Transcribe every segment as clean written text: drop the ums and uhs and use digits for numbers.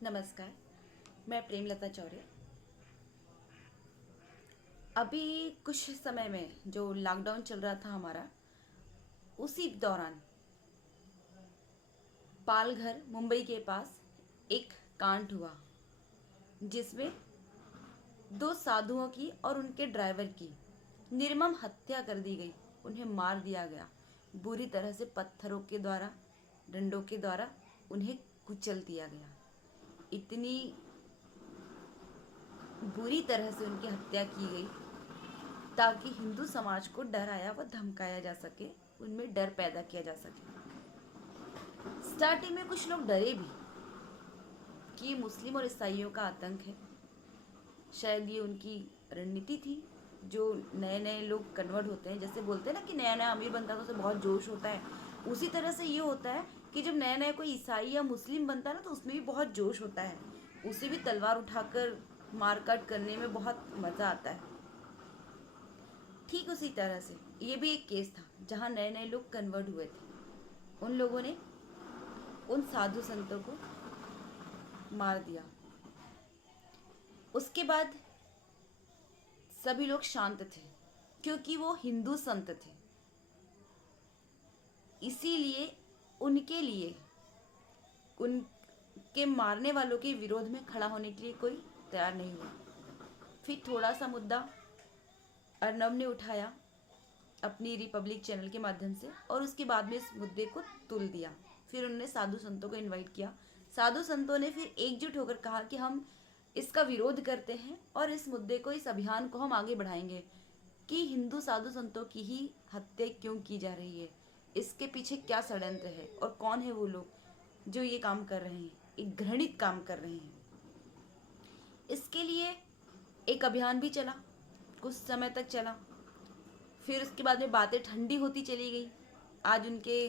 नमस्कार। मैं प्रेमलता चौरे। अभी कुछ समय में जो लॉकडाउन चल रहा था हमारा, उसी दौरान पालघर मुंबई के पास एक कांड हुआ जिसमें दो साधुओं की और उनके ड्राइवर की निर्मम हत्या कर दी गई। उन्हें मार दिया गया, बुरी तरह से पत्थरों के द्वारा, डंडों के द्वारा उन्हें कुचल दिया गया। इतनी बुरी तरह से उनकी हत्या की गई ताकि हिंदू समाज को डराया व धमकाया जा सके, उनमें डर पैदा किया जा सके। स्टार्टिंग में कुछ लोग डरे भी कि ये मुस्लिम और ईसाइयों का आतंक है। शायद ये उनकी रणनीति थी। जो नए नए लोग कन्वर्ट होते हैं, जैसे बोलते हैं ना कि नया नया अमीर बनता है तो उसे बहुत जोश होता है, उसी तरह से ये होता है कि जब नया नया कोई ईसाई या मुस्लिम बनता है ना, तो उसमें भी बहुत जोश होता है। उसे भी तलवार उठाकर मारकाट करने में बहुत मज़ा आता है। ठीक उसी तरह से ये भी एक केस था जहाँ नए नए लोग कन्वर्ट हुए थे। उन लोगों ने उन साधु संतों को मार दिया। उसके बाद सभी लोग शांत थे क्योंकि वो हिंदू संत थे। इसीलिए उनके लिए, उनके मारने वालों के विरोध में खड़ा होने के लिए कोई तैयार नहीं हुआ। फिर थोड़ा सा मुद्दा अर्नब ने उठाया अपनी रिपब्लिक चैनल के माध्यम से, और उसके बाद में इस मुद्दे को तुल दिया। फिर उन्होंने साधु संतों को इनवाइट किया। साधु संतों ने फिर एकजुट होकर कहा कि हम इसका विरोध करते हैं और इस मुद्दे को, इस अभियान को हम आगे बढ़ाएंगे कि हिंदू साधु संतों की ही हत्या क्यों की जा रही है, इसके पीछे क्या षड्यंत्र है और कौन है वो लोग जो ये काम कर रहे हैं, एक घृणित काम कर रहे हैं। इसके लिए एक अभियान भी चला, कुछ समय तक चला। फिर उसके बाद में बातें ठंडी होती चली गई। आज उनके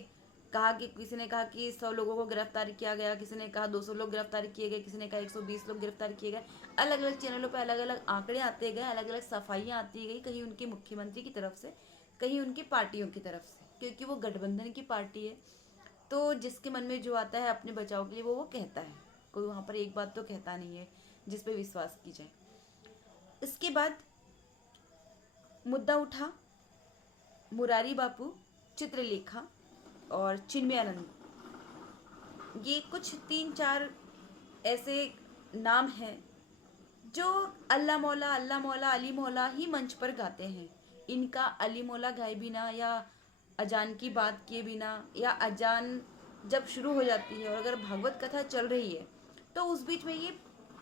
कहा कि किसी ने कहा कि 100 लोगों को गिरफ्तार किया गया, किसी ने कहा 200 लोग गिरफ्तार किए गए, किसी ने कहा 120 लोग गिरफ्तार किए गए। अलग अलग चैनलों पे अलग अलग आंकड़े आते गए, अलग अलग सफाइयाँ आती गई, कहीं उनके मुख्यमंत्री की तरफ से, कहीं उनकी पार्टियों की तरफ से, क्योंकि वो गठबंधन की पार्टी है। तो जिसके मन में जो आता है अपने बचाव के लिए वो कहता है। कोई वहाँ पर एक बात तो कहता नहीं है जिस पे विश्वास की जाए। इसके बाद मुद्दा उठा मुरारी बापू, चित्रलेखा और चिन्मयानंद। ये कुछ 3-4 ऐसे नाम हैं जो अल्लाह मौला अली मौला ही मंच पर गाते हैं। इनका अली मौला गाए बिना या अजान की बात किए बिना, या अजान जब शुरू हो जाती है और अगर भागवत कथा चल रही है तो उस बीच में ये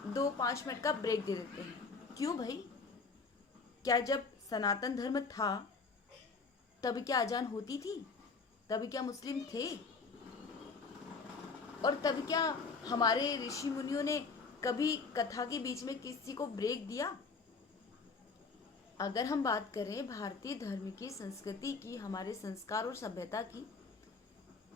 2-5 मिनट का ब्रेक दे देते हैं। क्यों भाई? क्या जब सनातन धर्म था तब क्या अजान होती थी? तब क्या मुस्लिम थे? और तब क्या हमारे ऋषि मुनियों ने कभी कथा के बीच में किसी को ब्रेक दिया? अगर हम बात करें भारतीय धर्म की, संस्कृति की, हमारे संस्कार और सभ्यता की,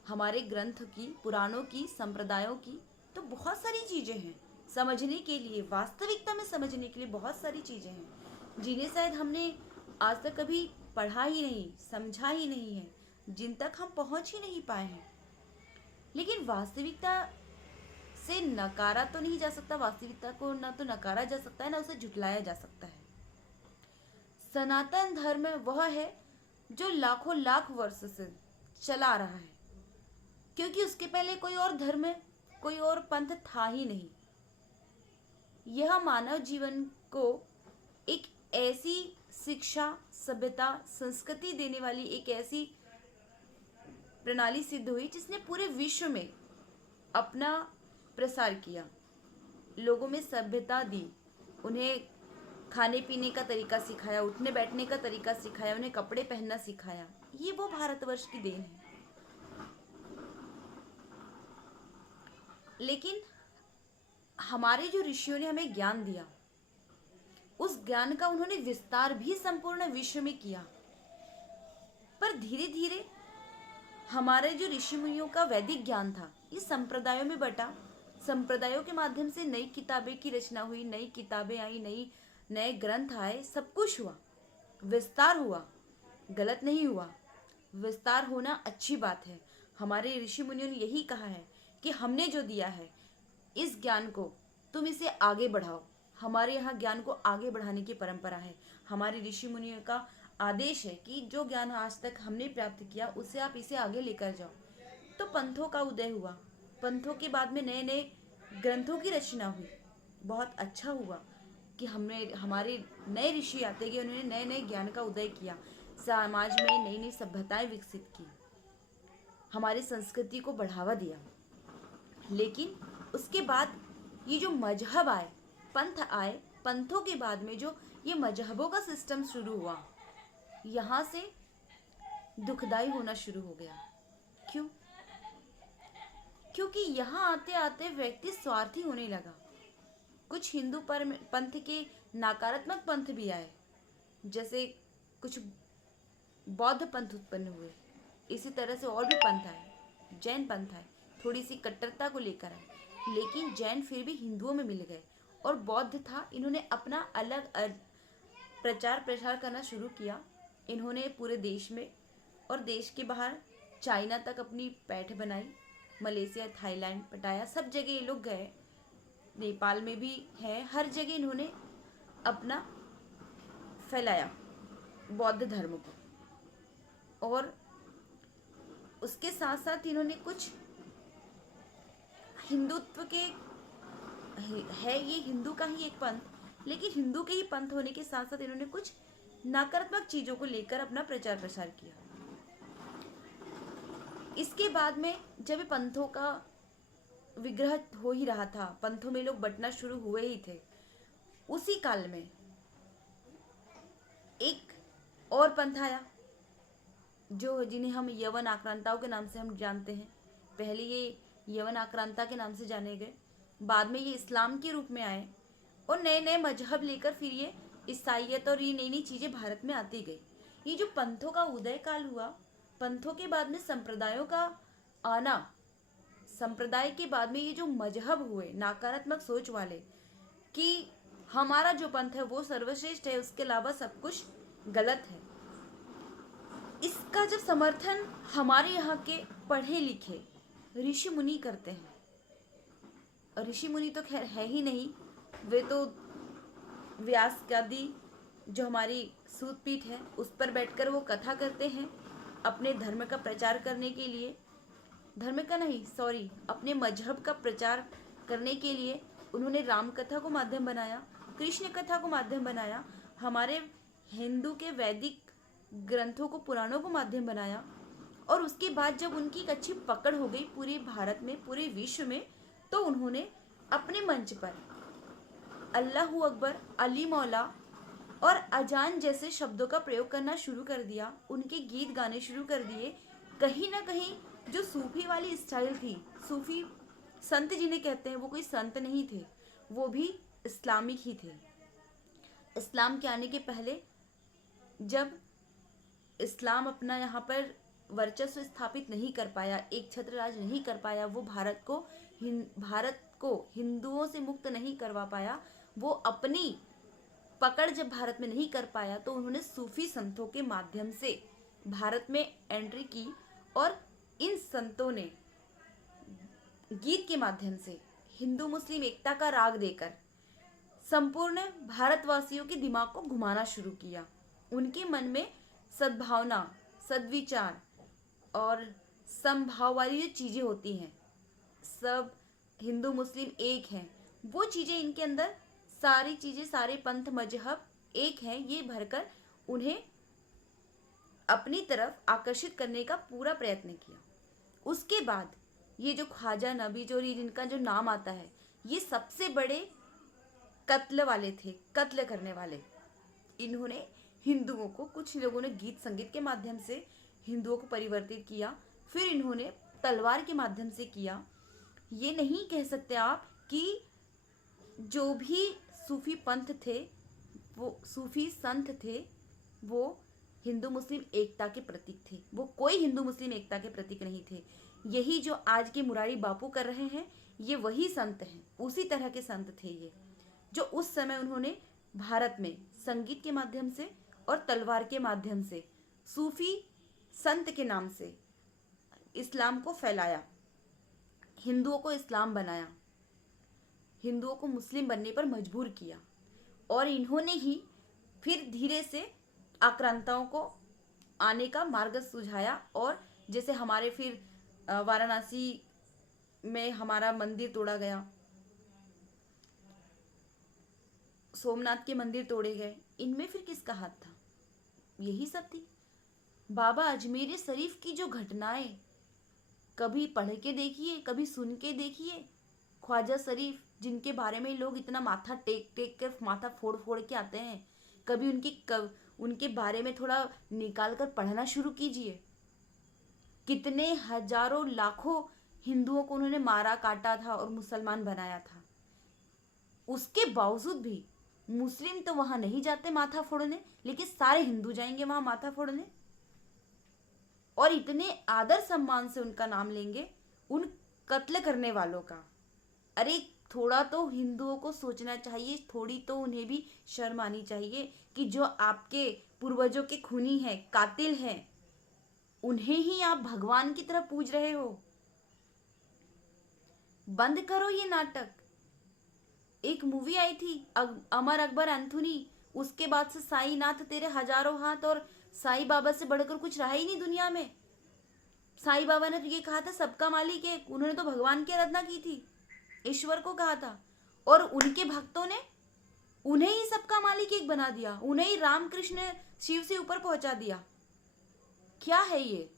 हमारे ग्रंथ की, पुराणों की, संप्रदायों की, तो बहुत सारी चीज़ें हैं समझने के लिए, वास्तविकता में समझने के लिए बहुत सारी चीज़ें हैं जिन्हें शायद हमने आज तक कभी पढ़ा ही नहीं, समझा ही नहीं है, जिन तक हम पहुंच ही नहीं पाए हैं। लेकिन वास्तविकता से नकारा तो नहीं जा सकता, वास्तविकता को ना तो नकारा जा सकता है ना उसे झुटलाया जा सकता है। सनातन धर्म वह है जो लाखों लाख वर्ष से चला आ रहा है, क्योंकि उसके पहले कोई और धर्म, कोई और पंथ था ही नहीं। यह मानव जीवन को एक ऐसी शिक्षा, सभ्यता, संस्कृति देने वाली एक ऐसी प्रणाली सिद्ध हुई जिसने पूरे विश्व में अपना प्रसार किया, लोगों में सभ्यता दी, उन्हें खाने पीने का तरीका सिखाया, उठने बैठने का तरीका सिखाया, उन्हें कपड़े पहनना सिखाया। ये वो भारतवर्ष की देन है। लेकिन हमारे जो ऋषियों ने हमें ज्ञान दिया, उस ज्ञान का उन्होंने विस्तार भी संपूर्ण विश्व में किया। पर धीरे धीरे हमारे जो ऋषि मुनियों का वैदिक ज्ञान था, ये संप्रदायों में बटा। संप्रदायों के माध्यम से नई किताबें की रचना हुई, नई किताबें आई, नए ग्रंथ आए, सब कुछ हुआ, विस्तार हुआ। गलत नहीं हुआ, विस्तार होना अच्छी बात है। हमारे ऋषि मुनियों ने यही कहा है कि हमने जो दिया है इस ज्ञान को तुम इसे आगे बढ़ाओ। हमारे यहाँ ज्ञान को आगे बढ़ाने की परंपरा है। हमारे ऋषि मुनियों का आदेश है कि जो ज्ञान आज तक हमने प्राप्त किया उसे आप इसे आगे लेकर जाओ। तो पंथों का उदय हुआ। पंथों के बाद में नए नए ग्रंथों की रचना हुई। बहुत अच्छा हुआ कि हमने हमारे नए ऋषि आते गए, उन्होंने नए नए ज्ञान का उदय किया, समाज में नई नई सभ्यताएं विकसित की, हमारी संस्कृति को बढ़ावा दिया। लेकिन उसके बाद ये जो मजहब आए, पंथ आए, पंथों के बाद में जो ये मजहबों का सिस्टम शुरू हुआ, यहाँ से दुखदाई होना शुरू हो गया। क्यों? क्योंकि यहाँ आते आते व्यक्ति स्वार्थी होने लगा। कुछ हिंदू पंथ के नकारात्मक पंथ भी आए, जैसे कुछ बौद्ध पंथ उत्पन्न हुए। इसी तरह से और भी पंथ आए, जैन पंथ आए, थोड़ी सी कट्टरता को लेकर आए, लेकिन जैन फिर भी हिंदुओं में मिल गए। और बौद्ध था, इन्होंने अपना अलग प्रचार प्रसार करना शुरू किया। इन्होंने पूरे देश में और देश के बाहर चाइना तक अपनी पैठ बनाई। मलेशिया, थाईलैंड, पटाया, सब जगह ये लोग गए। नेपाल में भी है, हर जगह इन्होंने अपना फैलाया बौद्ध धर्म को। और उसके साथ साथ इन्होंने कुछ हिंदुत्व के है, ये हिंदू का ही एक पंथ, लेकिन हिंदू के ही पंथ होने के साथ साथ इन्होंने कुछ नकारात्मक चीजों को लेकर अपना प्रचार प्रसार किया। इसके बाद में जब पंथों का विग्रह हो ही रहा था, पंथों में लोग बंटना शुरू हुए ही थे, उसी काल में एक और पंथ आया जिन्हें हम यवन आक्रांताओं के नाम से हम जानते हैं। पहले ये यवन आक्रांता के नाम से जाने गए, बाद में ये इस्लाम के रूप में आए और नए नए मजहब लेकर फिर ये ईसाइयत और ये नई नई चीजें भारत में आती गई। ये जो पंथों का उदय काल हुआ, पंथों के बाद में संप्रदायों का आना, संप्रदाय के बाद में ये जो मजहब हुए नकारात्मक सोच वाले कि हमारा जो पंथ है वो सर्वश्रेष्ठ है, उसके अलावा सब कुछ गलत है। इसका जब समर्थन हमारे यहाँ के पढ़े लिखे ऋषि मुनि करते हैं, और ऋषि मुनि तो खैर है ही नहीं, वे तो व्यास आदि जो हमारी सूतपीठ है उस पर बैठकर वो कथा करते हैं अपने धर्म का प्रचार करने के लिए, धर्म का नहीं सॉरी अपने मजहब का प्रचार करने के लिए। उन्होंने राम कथा को माध्यम बनाया, कृष्ण कथा को माध्यम बनाया, हमारे हिंदू के वैदिक ग्रंथों को, पुराणों को माध्यम बनाया। और उसके बाद जब उनकी एक अच्छी पकड़ हो गई पूरे भारत में, पूरे विश्व में, तो उन्होंने अपने मंच पर अल्लाहू अकबर, अली मौला और अजान जैसे शब्दों का प्रयोग करना शुरू कर दिया। उनके गीत गाने शुरू कर दिए। कहीं ना कहीं जो सूफी वाली स्टाइल थी, सूफी संत जिन्हें कहते हैं, वो कोई संत नहीं थे, वो भी इस्लामिक ही थे। इस्लाम के आने के पहले जब इस्लाम अपना यहाँ पर वर्चस्व स्थापित नहीं कर पाया, एक छत्र राज नहीं कर पाया, वो भारत को हिंदुओं से मुक्त नहीं करवा पाया, वो अपनी पकड़ जब भारत में नहीं कर पाया, तो उन्होंने सूफी संतों के माध्यम से भारत में एंट्री की। और इन संतों ने गीत के माध्यम से हिंदू मुस्लिम एकता का राग देकर संपूर्ण भारतवासियों के दिमाग को घुमाना शुरू किया। उनके मन में सद्भावना, सद्विचार और समभाव वाली जो चीज़ें होती हैं, सब हिंदू मुस्लिम एक हैं, वो चीज़ें इनके अंदर, सारी चीज़ें, सारे पंथ मजहब एक हैं, ये भरकर उन्हें अपनी तरफ आकर्षित करने का पूरा प्रयत्न किया। उसके बाद ये जो ख्वाजा नबी जोरी जिनका जो नाम आता है, ये सबसे बड़े कत्ल वाले थे, कत्ल करने वाले। इन्होंने हिंदुओं को, कुछ लोगों ने गीत संगीत के माध्यम से हिंदुओं को परिवर्तित किया, फिर इन्होंने तलवार के माध्यम से किया। ये नहीं कह सकते आप कि जो भी सूफी पंथ थे, वो सूफी संत थे, वो हिंदू मुस्लिम एकता के प्रतीक थे। वो कोई हिंदू मुस्लिम एकता के प्रतीक नहीं थे। यही जो आज के मुरारी बापू कर रहे हैं, ये वही संत हैं, उसी तरह के संत थे ये, जो उस समय उन्होंने भारत में संगीत के माध्यम से और तलवार के माध्यम से सूफी संत के नाम से इस्लाम को फैलाया, हिंदुओं को इस्लाम बनाया। हिंदुओं को मुस्लिम बनने पर मजबूर किया और इन्होंने ही फिर धीरे से आक्रांताओं को आने का मार्ग सुझाया। और जैसे हमारे फिर वाराणसी में हमारा मंदिर तोड़ा गया, सोमनाथ के मंदिर तोड़े गए, इनमें फिर किसका हाथ था? यही सब थी। बाबा अजमेर शरीफ की जो घटनाएं कभी पढ़ के देखिए, कभी सुन के देखिए। ख्वाजा शरीफ जिनके बारे में लोग इतना माथा टेक टेक कर माथा फोड़ फोड़ के आते हैं, कभी उनके बारे में थोड़ा निकाल कर पढ़ना शुरू कीजिए। कितने हजारों लाखों हिंदुओं को उन्होंने मारा काटा था और मुसलमान बनाया था। उसके बावजूद भी मुस्लिम तो वहां नहीं जाते माथा फोड़ने, लेकिन सारे हिंदू जाएंगे वहां माथा फोड़ने और इतने आदर सम्मान से उनका नाम लेंगे उन कत्ल करने वालों का। अरे थोड़ा तो हिंदुओं को सोचना चाहिए, थोड़ी तो उन्हें भी शर्म आनी चाहिए कि जो आपके पूर्वजों के खूनी हैं, कातिल हैं, उन्हें ही आप भगवान की तरह पूज रहे हो। बंद करो ये नाटक। एक मूवी आई थी अमर अकबर एंथोनी, उसके बाद से साई नाथ तेरे हजारों हाथ और साईं बाबा से बढ़कर कुछ रहा ही नहीं दुनिया में। साईं बाबा ने तो ये कहा था सबका मालिक एक, उन्होंने तो भगवान की आराधना की थी, ईश्वर को कहा था, और उनके भक्तों ने उन्हें ही सबका मालिक एक बना दिया, उन्हें ही राम कृष्ण शिव से ऊपर पहुंचा दिया। क्या है ये?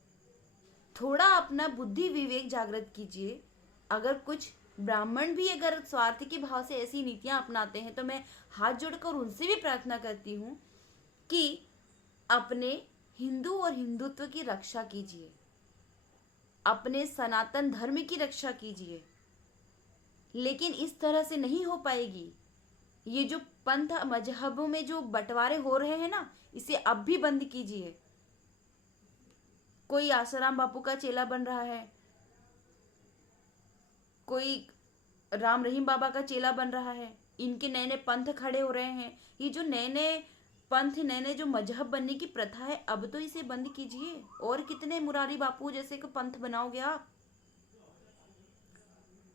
थोड़ा अपना बुद्धि विवेक जागृत कीजिए। अगर कुछ ब्राह्मण भी अगर स्वार्थ के भाव से ऐसी नीतियां अपनाते हैं तो मैं हाथ जोड़कर उनसे भी प्रार्थना करती हूँ कि अपने हिंदू और हिंदुत्व की रक्षा कीजिए, अपने सनातन धर्म की रक्षा कीजिए। लेकिन इस तरह से नहीं हो पाएगी। ये जो पंथ मजहबों में जो बंटवारे हो रहे हैं ना, इसे अब भी बंद कीजिए। कोई आसाराम बापू का चेला बन रहा है, कोई राम रहीम बाबा का चेला बन रहा है, इनके नए नए पंथ खड़े हो रहे हैं। ये जो नए नए पंथ, नए नए जो मजहब बनने की प्रथा है, अब तो इसे बंद कीजिए। और कितने मुरारी बापू जैसे को पंथ बनाओगे आप,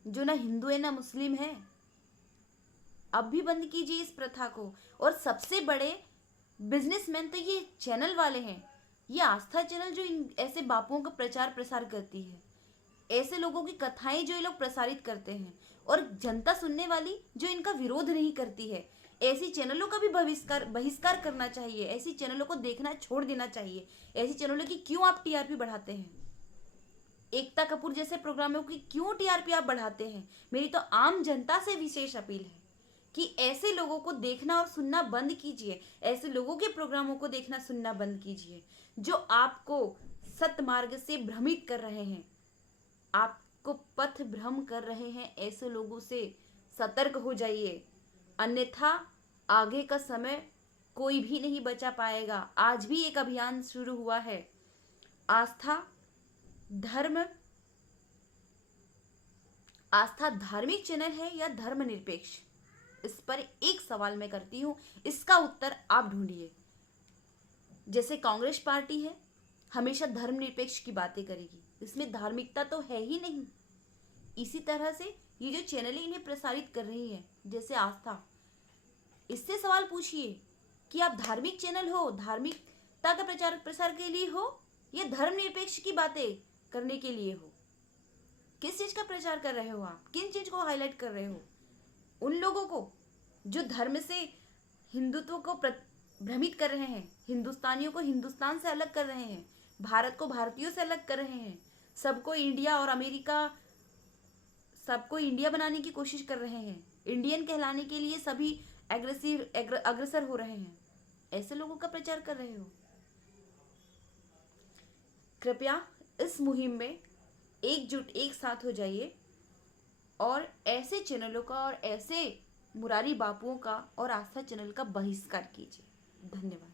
जो ना हिंदू है ना मुस्लिम है? अब भी बंद कीजिए इस प्रथा को। और सबसे बड़े बिजनेसमैन तो ये चैनल वाले हैं, ये आस्था चैनल जो इन ऐसे बापुओं का प्रचार प्रसार करती है, ऐसे लोगों की कथाएं जो ये लोग प्रसारित करते हैं, और जनता सुनने वाली जो इनका विरोध नहीं करती है, ऐसी चैनलों का भी बहिष्कार करना चाहिए। ऐसी चैनलों को देखना छोड़ देना चाहिए। ऐसी चैनलों की क्यों आप टीआरपी बढ़ाते हैं? एकता कपूर जैसे प्रोग्रामों की क्यों टीआरपी आप बढ़ाते हैं? मेरी तो आम जनता से विशेष अपील है कि ऐसे लोगों को देखना और सुनना बंद कीजिए। ऐसे लोगों के प्रोग्रामों को देखना सुनना बंद कीजिए जो आपको सतमार्ग से भ्रमित कर रहे हैं, आपको पथ भ्रम कर रहे हैं। ऐसे लोगों से सतर्क हो जाइए, अन्यथा आगे का समय कोई भी नहीं बचा पाएगा। आज भी एक अभियान शुरू हुआ है, आस्था धार्मिक चैनल है या धर्मनिरपेक्ष? इस पर एक सवाल मैं करती हूं, इसका उत्तर आप ढूंढिए। जैसे कांग्रेस पार्टी है, हमेशा धर्मनिरपेक्ष की बातें करेगी, इसमें धार्मिकता तो है ही नहीं। इसी तरह से ये जो चैनलें इन्हें प्रसारित कर रही है, जैसे आस्था, इससे सवाल पूछिए कि आप धार्मिक चैनल हो, धार्मिकता का प्रचार प्रसार के लिए हो या धर्मनिरपेक्ष की बातें करने के लिए हो? किस चीज का प्रचार कर रहे हो आप? किन चीज को हाईलाइट कर रहे हो? उन लोगों को जो धर्म से हिंदुत्व को भ्रमित कर रहे हैं, हिंदुस्तानियों को हिंदुस्तान से अलग कर रहे हैं, भारत को भारतीयों से अलग कर रहे हैं, सबको इंडिया और अमेरिका, सबको इंडिया बनाने की कोशिश कर रहे हैं, इंडियन कहलाने के लिए सभी अग्रसर हो रहे हैं। ऐसे लोगों का प्रचार कर रहे हो। कृपया इस मुहिम में एक साथ हो जाइए और ऐसे चैनलों का और ऐसे मुरारी बापुओं का और आस्था चैनल का बहिष्कार कीजिए। धन्यवाद।